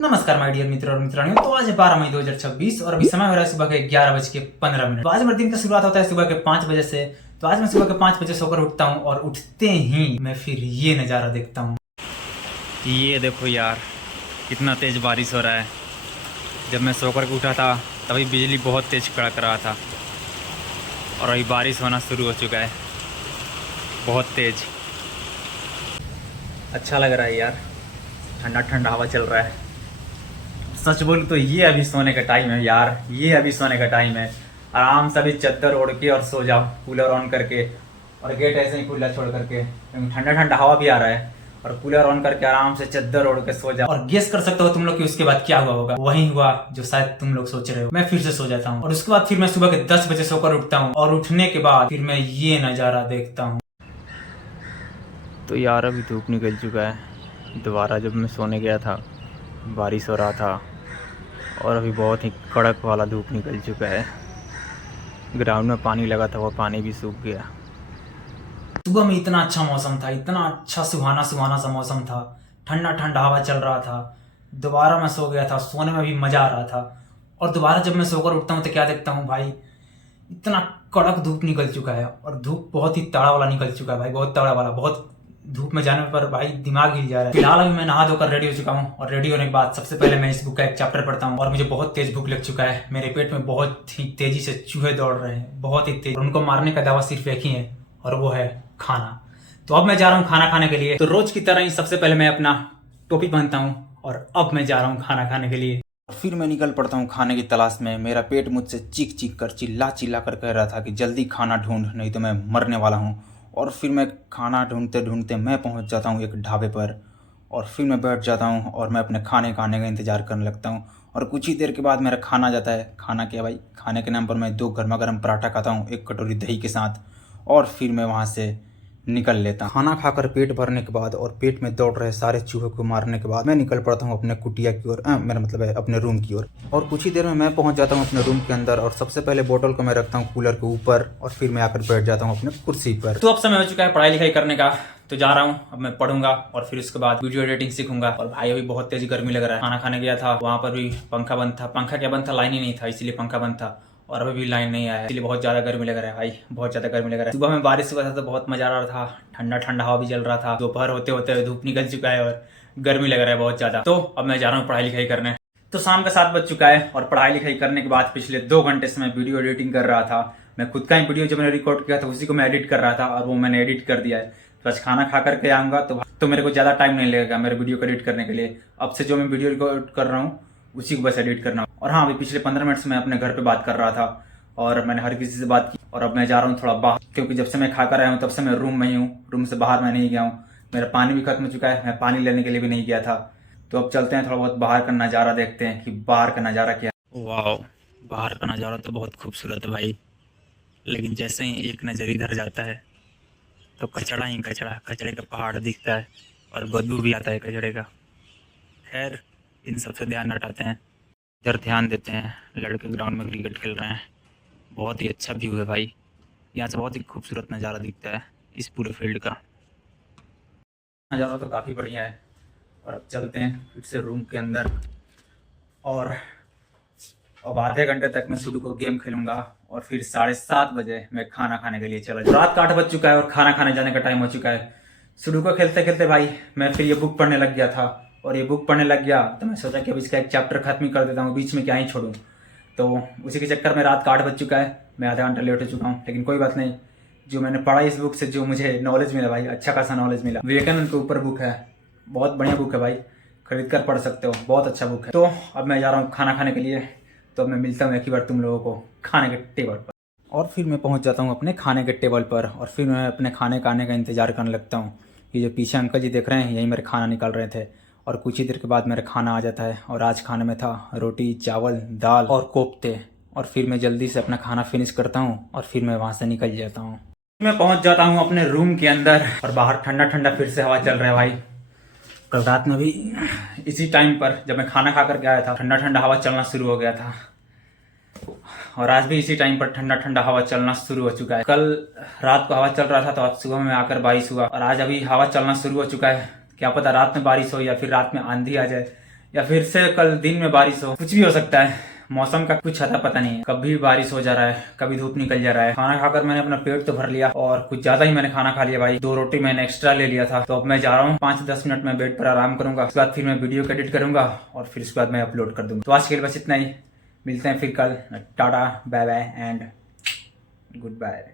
नमस्कार my dear मित्र और मित्रानियों। तो आज है 12 मई 2026 और अभी समय हो रहा है सुबह के 11:15। तो आज मेरे दिन का शुरुआत होता है सुबह के 5 बजे से। तो आज मैं सुबह के 5 बजे सोकर उठता हूँ और उठते ही मैं फिर ये नज़ारा देखता हूँ। ये देखो यार, कितना तेज़ बारिश हो रहा है। जब मैं सोकर के उठा था तभी बिजली बहुत तेज़ कड़क रहा था और अभी बारिश होना शुरू हो चुका है, बहुत तेज़। अच्छा लग रहा है यार, ठंडा ठंडा हवा चल रहा है। सच बोलूं तो ये अभी सोने का टाइम है यार, ये अभी सोने का टाइम है। आराम से अभी चद्दर ओढ़ के और सो जाओ, कूलर ऑन करके और गेट ऐसे ही खुला छोड़ करके, क्योंकि ठंडा ठंडा हवा भी आ रहा है। और कूलर ऑन करके आराम से चद्दर ओढ़ के सो जाओ। और गेस कर सकते हो तुम लोग कि उसके बाद क्या हुआ होगा। वही हुआ जो शायद तुम लोग सोच रहे हो। मैं फिर से सो जाता हूँ और उसके बाद फिर मैं सुबह के 10 बजे सोकर उठता हूँ और उठने के बाद फिर मैं ये नज़ारा देखता हूँ। तो यार अभी धूप निकल चुका है। दोबारा जब मैं सोने गया था बारिश हो रहा था और अभी बहुत ही कड़क वाला धूप निकल चुका है। ग्राउंड में पानी लगा था, वो पानी भी सूख गया। सुबह में इतना अच्छा मौसम था, इतना अच्छा सुहाना सुहाना सा मौसम था, ठंडा ठंडा हवा चल रहा था। दोबारा मैं सो गया था, सोने में भी मजा आ रहा था। और दोबारा जब मैं सोकर उठता हूँ तो क्या देखता हूँ भाई, इतना कड़क धूप निकल चुका है और धूप बहुत ही तड़ा वाला निकल चुका है भाई, बहुत तड़ा वाला। बहुत धूप में जाने पर भाई दिमाग हिल जा रहा है। फिलहाल अभी मैं नहा धोकर रेडी हो चुका हूँ और रेडी होने के बाद सबसे पहले मैं इस बुक का एक चैप्टर पढ़ता हूँ। और मुझे बहुत तेज भूख लग चुका है, मेरे पेट में बहुत ही तेजी से चूहे दौड़ रहे हैं, बहुत ही तेज। उनको मारने का दावा सिर्फ एक ही है और वो है खाना। तो अब मैं जा रहा हूँ खाना खाने के लिए। तो रोज की तरह ही सबसे पहले मैं अपना टोपी पहनता हूँ और अब मैं जा रहा हूँ खाना खाने के लिए। फिर मैं निकल पड़ता हूँ खाने की तलाश में। मेरा पेट मुझसे चीख चीख कर चिल्ला चिल्ला कर कह रहा था कि जल्दी खाना ढूंढ, नहीं तो मैं मरने वाला हूँ। और फिर मैं खाना ढूंढते ढूंढते मैं पहुँच जाता हूँ एक ढाबे पर और फिर मैं बैठ जाता हूँ और मैं अपने खाने का इंतज़ार करने लगता हूँ। और कुछ ही देर के बाद मेरा खाना आ जाता है। खाना क्या भाई, खाने के नाम पर मैं 2 गर्मा गर्म पराठा खाता हूँ, 1 कटोरी दही के साथ, और फिर मैं वहाँ से निकल लेता हूँ। खाना खाकर पेट भरने के बाद और पेट में दौड़ रहे सारे चूहों को मारने के बाद मैं निकल पड़ता हूँ अपने कुटिया की ओर, मेरा मतलब है अपने रूम की ओर। और कुछ ही देर में मैं पहुँच जाता हूँ अपने रूम के अंदर और सबसे पहले बोतल को मैं रखता हूँ कूलर के ऊपर और फिर मैं आकर बैठ जाता हूँ अपने कुर्सी पर। तो अब समय हो चुका है पढ़ाई लिखाई करने का, तो जा रहा हूँ। अब मैं पढ़ूंगा और फिर उसके बाद वीडियो एडिटिंग सीखूंगा। और भाई अभी बहुत तेज गर्मी लग रहा है। खाना खाने गया था, वहां पर भी पंखा बंद था। पंखा क्या बंद था, लाइन ही नहीं था, इसलिए पंखा बंद था। और अभी भी लाइन नहीं आया है, इसलिए बहुत ज्यादा गर्मी लग रहा है भाई, बहुत ज्यादा गर्मी लग रहा है। सुबह में बारिश हुआ था तो बहुत मजा आ रहा था, ठंडा ठंडा हवा भी चल रहा था। दोपहर होते होते धूप निकल चुका है और गर्मी लग रहा है बहुत ज्यादा। तो अब मैं जा रहा हूँ पढ़ाई लिखाई करने। तो शाम का 7 बज चुका है और पढ़ाई लिखाई करने के बाद पिछले 2 घंटे से मैं वीडियो एडिटिंग कर रहा था। मैं खुद का ही वीडियो जो मैंने रिकॉर्ड किया था उसी को मैं एडिट कर रहा था और वो मैंने एडिट कर दिया है। तो आज खाना खा करके आऊँगा तो मेरे को ज़्यादा टाइम नहीं लगेगा मेरे वीडियो को एडिट करने के लिए। अब से जो मैं वीडियो रिकॉर्ड कर रहा हूँ उसी को बस एडिट करना। और हाँ, अभी पिछले 15 मिनट से मैं अपने घर पे बात कर रहा था और मैंने हर किसी से बात की। और अब मैं जा रहा हूँ थोड़ा बाहर, क्योंकि जब से मैं खा कर आया हूँ तब से मैं रूम में ही हूँ, रूम से बाहर मैं नहीं गया हूँ। मेरा पानी भी खत्म हो चुका है, मैं पानी लेने के लिए भी नहीं गया था। तो अब चलते हैं थोड़ा बहुत बाहर का नज़ारा देखते हैं कि बाहर का नज़ारा क्या है। वाह, बाहर का नज़ारा तो बहुत खूबसूरत है भाई, लेकिन जैसे ही एक नज़र इधर जाता है तो कचड़ा ही कचड़ा, कचड़े का पहाड़ दिखता है और बदबू भी आता है कचड़े का। खैर, इन सब से ध्यान हटाते हैं, इधर ध्यान देते हैं। लड़के ग्राउंड में क्रिकेट खेल रहे हैं, बहुत ही अच्छा व्यू है भाई। यहाँ से बहुत ही खूबसूरत नज़ारा दिखता है इस पूरे फील्ड का। नज़ारा तो काफ़ी बढ़िया है। और अब चलते हैं फिर से रूम के अंदर और अब आधे घंटे तक मैं सुडोकू गेम खेलूंगा और फिर 7:30 बजे मैं खाना खाने के लिए चला जाऊंगा। रात का 8 बज चुका है और खाना खाने जाने का टाइम हो चुका है। सुडोकू खेलते खेलते भाई मैं फिर ये बुक पढ़ने लग गया था और ये बुक पढ़ने लग गया तो मैं सोचा कि अब इसका एक चैप्टर खत्म ही कर देता हूँ, बीच में क्या ही छोड़ूं। तो उसी के चक्कर में रात का 8 बज चुका है, मैं आधा घंटा लेट हो चुका हूँ। लेकिन कोई बात नहीं, जो मैंने पढ़ा इस बुक से जो मुझे नॉलेज मिला भाई, अच्छा खासा नॉलेज मिला। विवेकानंद के ऊपर बुक है, बहुत बढ़िया बुक है भाई, खरीद कर पढ़ सकते हो, बहुत अच्छा बुक है। तो अब मैं जा रहा हूँ खाना खाने के लिए। तो अब मैं मिलता हूँ एक ही बार तुम लोगों को खाने के टेबल पर। और फिर मैं पहुंच जाता हूं अपने खाने के टेबल पर और फिर मैं अपने खाने का आने का इंतज़ार करने लगता हूं। ये जो पीछे अंकल जी देख रहे हैं, यही मेरे खाना निकाल रहे थे। और कुछ ही देर के बाद मेरा खाना आ जाता है और आज खाने में था रोटी, चावल, दाल और कोफ्ते। और फिर मैं जल्दी से अपना खाना फिनिश करता हूँ और फिर मैं वहाँ से निकल जाता हूँ। मैं पहुंच जाता हूँ अपने रूम के अंदर और बाहर ठंडा ठंडा फिर से हवा चल रहा है भाई। कल रात में भी इसी टाइम पर जब मैं खाना खा करके आया था ठंडा ठंडा हवा चलना शुरू हो गया था और आज भी इसी टाइम पर ठंडा ठंडा हवा चलना शुरू हो चुका है। कल रात को हवा चल रहा था तो आज सुबह में आकर बारिश हुआ और आज अभी हवा चलना शुरू हो चुका है। क्या पता रात में बारिश हो या फिर रात में आंधी आ जाए या फिर से कल दिन में बारिश हो, कुछ भी हो सकता है। मौसम का कुछ अता पता नहीं है, कभी बारिश हो जा रहा है, कभी धूप निकल जा रहा है। खाना खाकर मैंने अपना पेट तो भर लिया और कुछ ज्यादा ही मैंने खाना खा लिया भाई। 2 रोटी मैंने एक्स्ट्रा ले लिया था। तो अब मैं जा रहा हूँ, 5-10 मिनट में बेड पर आराम करूंगा। उसके बाद फिर मैं वीडियो को एडिट करूंगा और फिर उसके बाद मैं अपलोड कर दूंगा। तो आज के लिए बस इतना ही, मिलते हैं फिर कल। Tata bye bye and good bye.